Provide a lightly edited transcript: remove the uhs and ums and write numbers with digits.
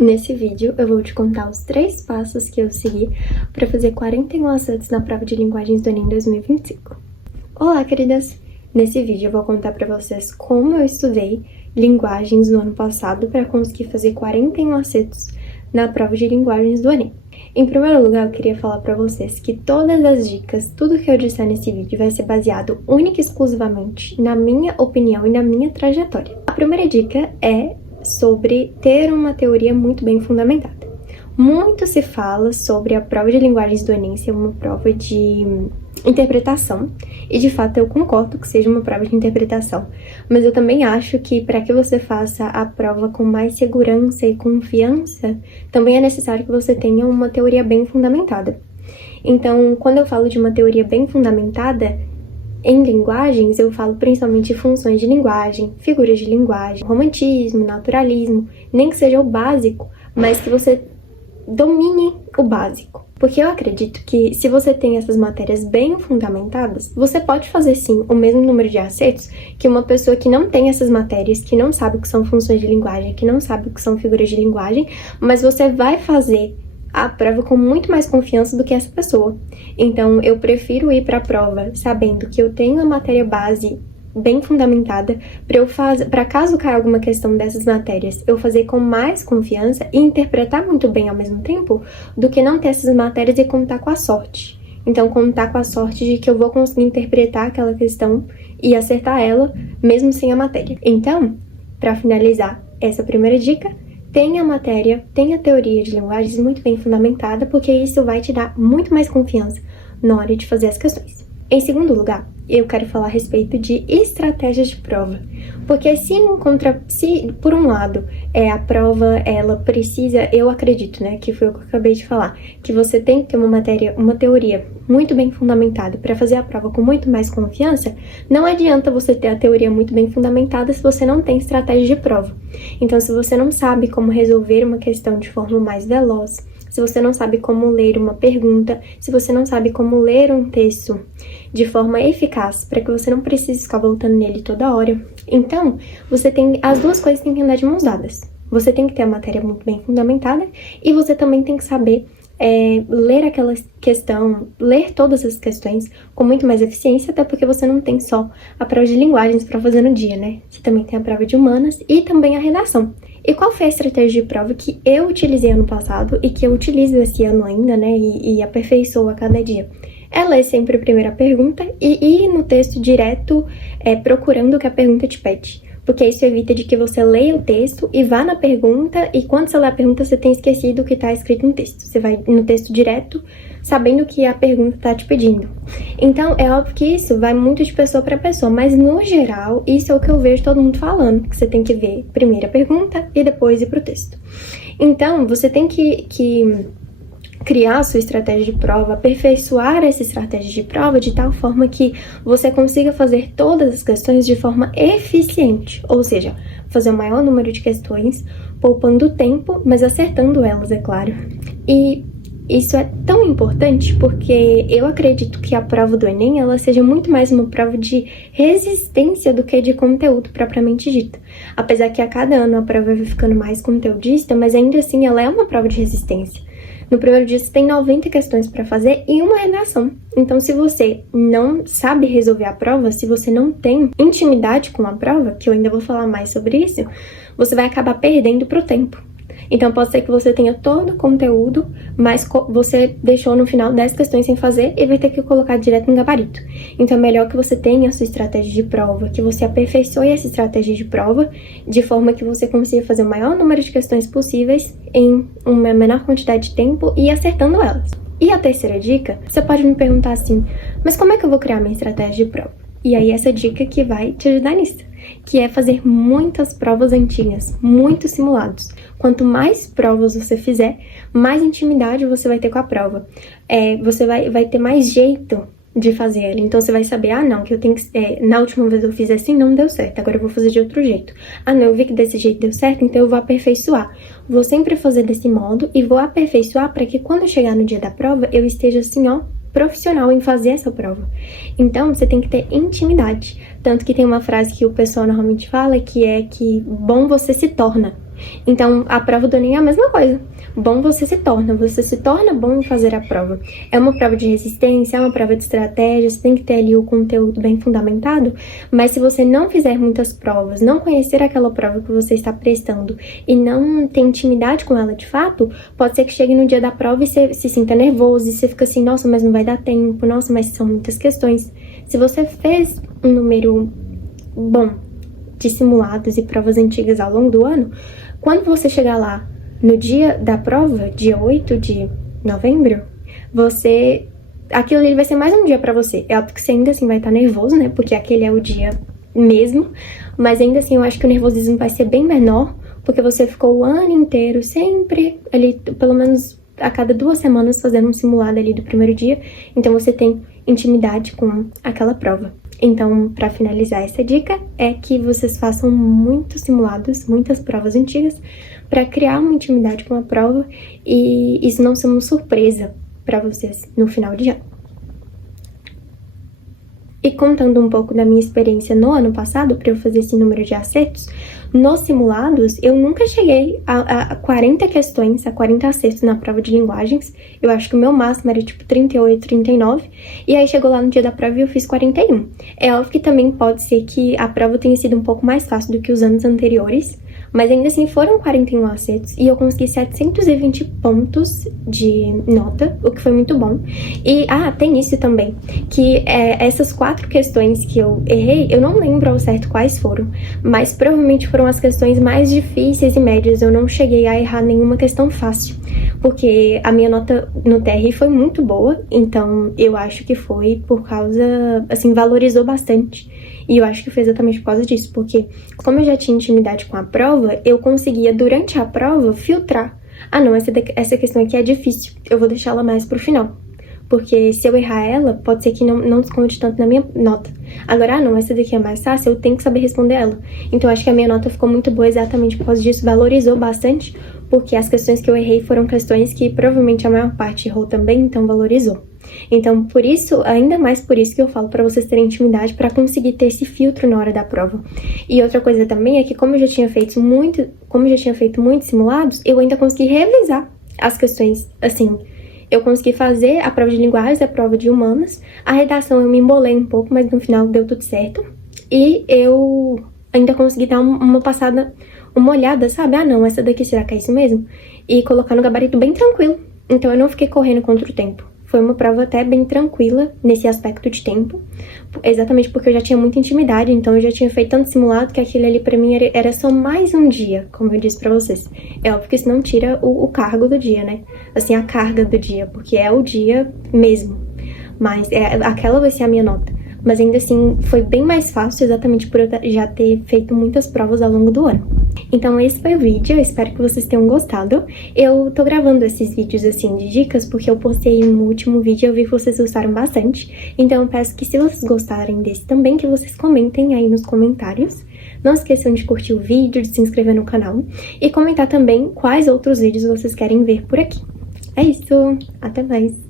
Nesse vídeo, eu vou te contar os 3 passos que eu segui para fazer 41 acertos na prova de linguagens do Enem 2025. Olá, queridas! Nesse vídeo eu vou contar para vocês como eu estudei linguagens no ano passado para conseguir fazer 41 acertos na prova de linguagens do Enem. Em primeiro lugar, eu queria falar para vocês que todas as dicas, tudo que eu disser nesse vídeo vai ser baseado única e exclusivamente na minha opinião e na minha trajetória. A primeira dica é sobre ter uma teoria muito bem fundamentada. Muito se fala sobre a prova de linguagens do Enem ser uma prova de interpretação, e de fato eu concordo que seja uma prova de interpretação, mas eu também acho que para que você faça a prova com mais segurança e confiança, também é necessário que você tenha uma teoria bem fundamentada. Então, quando eu falo de uma teoria bem fundamentada, em linguagens, eu falo principalmente de funções de linguagem, figuras de linguagem, romantismo, naturalismo, nem que seja o básico, mas que você domine o básico. Porque eu acredito que se você tem essas matérias bem fundamentadas, você pode fazer sim o mesmo número de acertos que uma pessoa que não tem essas matérias, que não sabe o que são funções de linguagem, que não sabe o que são figuras de linguagem, mas você vai fazer a prova com muito mais confiança do que essa pessoa. Então, eu prefiro ir para a prova sabendo que eu tenho a matéria base bem fundamentada para caso caia alguma questão dessas matérias, eu fazer com mais confiança e interpretar muito bem ao mesmo tempo, do que não ter essas matérias e contar com a sorte. Então, contar com a sorte de que eu vou conseguir interpretar aquela questão e acertar ela, mesmo sem a matéria. Então, para finalizar essa primeira dica, tenha a matéria, tenha a teoria de linguagens muito bem fundamentada, porque isso vai te dar muito mais confiança na hora de fazer as questões. Em segundo lugar, eu quero falar a respeito de estratégias de prova, porque se por um lado a prova ela precisa, eu acredito, né, que foi o que eu acabei de falar, que você tem que ter uma teoria muito bem fundamentada para fazer a prova com muito mais confiança, não adianta você ter a teoria muito bem fundamentada se você não tem estratégia de prova. Então, se você não sabe como resolver uma questão de forma mais veloz, se você não sabe como ler uma pergunta, se você não sabe como ler um texto de forma eficaz, para que você não precise ficar voltando nele toda hora. Então, as duas coisas têm que andar de mãos dadas. Você tem que ter a matéria muito bem fundamentada e você também tem que saber ler aquela questão, ler todas as questões com muito mais eficiência, até porque você não tem só a prova de linguagens para fazer no dia, né? Você também tem a prova de humanas e também a redação. E qual foi a estratégia de prova que eu utilizei ano passado e que eu utilizo esse ano ainda, né? E aperfeiçoo a cada dia? Ela é sempre a primeira pergunta e ir no texto direto procurando o que a pergunta te pede. Porque isso evita de que você leia o texto e vá na pergunta, e quando você lê a pergunta, você tem esquecido o que está escrito no texto. Você vai no texto direto, sabendo o que a pergunta está te pedindo. Então, é óbvio que isso vai muito de pessoa para pessoa, mas no geral, isso é o que eu vejo todo mundo falando, que você tem que ver primeiro a pergunta e depois ir pro texto. Então, você tem que criar a sua estratégia de prova, aperfeiçoar essa estratégia de prova de tal forma que você consiga fazer todas as questões de forma eficiente, ou seja, fazer o maior número de questões, poupando tempo, mas acertando elas, é claro. E isso é tão importante porque eu acredito que a prova do Enem ela seja muito mais uma prova de resistência do que de conteúdo propriamente dita. Apesar que a cada ano a prova vai ficando mais conteudista, mas ainda assim ela é uma prova de resistência. No primeiro dia você tem 90 questões para fazer e uma redação. Então, se você não sabe resolver a prova, se você não tem intimidade com a prova, que eu ainda vou falar mais sobre isso, você vai acabar perdendo pro tempo. Então, pode ser que você tenha todo o conteúdo, mas você deixou no final 10 questões sem fazer e vai ter que colocar direto no gabarito. Então, é melhor que você tenha a sua estratégia de prova, que você aperfeiçoe essa estratégia de prova, de forma que você consiga fazer o maior número de questões possíveis em uma menor quantidade de tempo e acertando elas. E a terceira dica, você pode me perguntar assim, mas como é que eu vou criar minha estratégia de prova? E aí, essa dica que vai te ajudar nisso, que é fazer muitas provas antigas, muitos simulados. Quanto mais provas você fizer, mais intimidade você vai ter com a prova. Você vai ter mais jeito de fazer ela. Então, você vai saber, não, que eu tenho que... na última vez eu fiz assim, não deu certo, agora eu vou fazer de outro jeito. Não, eu vi que desse jeito deu certo, então eu vou aperfeiçoar. Vou sempre fazer desse modo e vou aperfeiçoar para que quando eu chegar no dia da prova, eu esteja assim, profissional em fazer essa prova. Então, você tem que ter intimidade. Tanto que tem uma frase que o pessoal normalmente fala, que é que bom você se torna. Então, a prova do Enem é a mesma coisa. Bom você se torna bom em fazer a prova. É uma prova de resistência, é uma prova de estratégia, você tem que ter ali o conteúdo bem fundamentado, mas se você não fizer muitas provas, não conhecer aquela prova que você está prestando e não ter intimidade com ela de fato, pode ser que chegue no dia da prova e você se sinta nervoso, e você fica assim, nossa, mas não vai dar tempo, nossa, mas são muitas questões. Se você fez um número bom de simulados e provas antigas ao longo do ano, quando você chegar lá no dia da prova, dia 8 de novembro, aquilo ali vai ser mais um dia pra você. É óbvio que você ainda assim vai estar nervoso, né? Porque aquele é o dia mesmo. Mas ainda assim, eu acho que o nervosismo vai ser bem menor, porque você ficou o ano inteiro sempre ali, pelo menos a cada 2 semanas, fazendo um simulado ali do primeiro dia. Então você tem intimidade com aquela prova. Então, para finalizar essa dica, é que vocês façam muitos simulados, muitas provas antigas, para criar uma intimidade com a prova e isso não ser uma surpresa para vocês no final de ano. E contando um pouco da minha experiência no ano passado, para eu fazer esse número de acertos, nos simulados, eu nunca cheguei a 40 questões, a 40 acertos na prova de linguagens. Eu acho que o meu máximo era tipo 38, 39. E aí chegou lá no dia da prova e eu fiz 41. É óbvio que também pode ser que a prova tenha sido um pouco mais fácil do que os anos anteriores, mas ainda assim foram 41 acertos e eu consegui 720 pontos de nota, o que foi muito bom. E, tem isso também, que essas 4 questões que eu errei, eu não lembro ao certo quais foram, mas provavelmente foram as questões mais difíceis e médias. Eu não cheguei a errar nenhuma questão fácil, porque a minha nota no TRI foi muito boa, então eu acho que foi por causa, assim, valorizou bastante. E eu acho que foi exatamente por causa disso, porque como eu já tinha intimidade com a prova, eu conseguia, durante a prova, filtrar. Não, essa questão aqui é difícil, eu vou deixar ela mais pro final. Porque se eu errar ela, pode ser que não desconte tanto na minha nota. Agora, não, essa daqui é mais fácil, eu tenho que saber responder ela. Então, eu acho que a minha nota ficou muito boa exatamente por causa disso, valorizou bastante, porque as questões que eu errei foram questões que provavelmente a maior parte errou também, então valorizou. Então, por isso, ainda mais por isso que eu falo pra vocês terem intimidade, pra conseguir ter esse filtro na hora da prova. E outra coisa também é que como eu já tinha feito muitos simulados, eu ainda consegui revisar as questões, assim. Eu consegui fazer a prova de linguagens, a prova de humanas, a redação eu me embolei um pouco, mas no final deu tudo certo. E eu ainda consegui dar uma passada, uma olhada, sabe? Não, essa daqui será que é isso mesmo? E colocar no gabarito bem tranquilo. Então eu não fiquei correndo contra o tempo. Foi uma prova até bem tranquila nesse aspecto de tempo, exatamente porque eu já tinha muita intimidade, então eu já tinha feito tanto simulado que aquele ali pra mim era só mais um dia, como eu disse pra vocês. É óbvio que isso não tira o cargo do dia, né? Assim, a carga do dia, porque é o dia mesmo, mas aquela vai ser a minha nota. Mas ainda assim, foi bem mais fácil, exatamente por eu já ter feito muitas provas ao longo do ano. Então esse foi o vídeo, eu espero que vocês tenham gostado. Eu tô gravando esses vídeos assim de dicas porque eu postei um último vídeo e eu vi que vocês gostaram bastante. Então eu peço que se vocês gostarem desse também, que vocês comentem aí nos comentários. Não esqueçam de curtir o vídeo, de se inscrever no canal e comentar também quais outros vídeos vocês querem ver por aqui. É isso, até mais!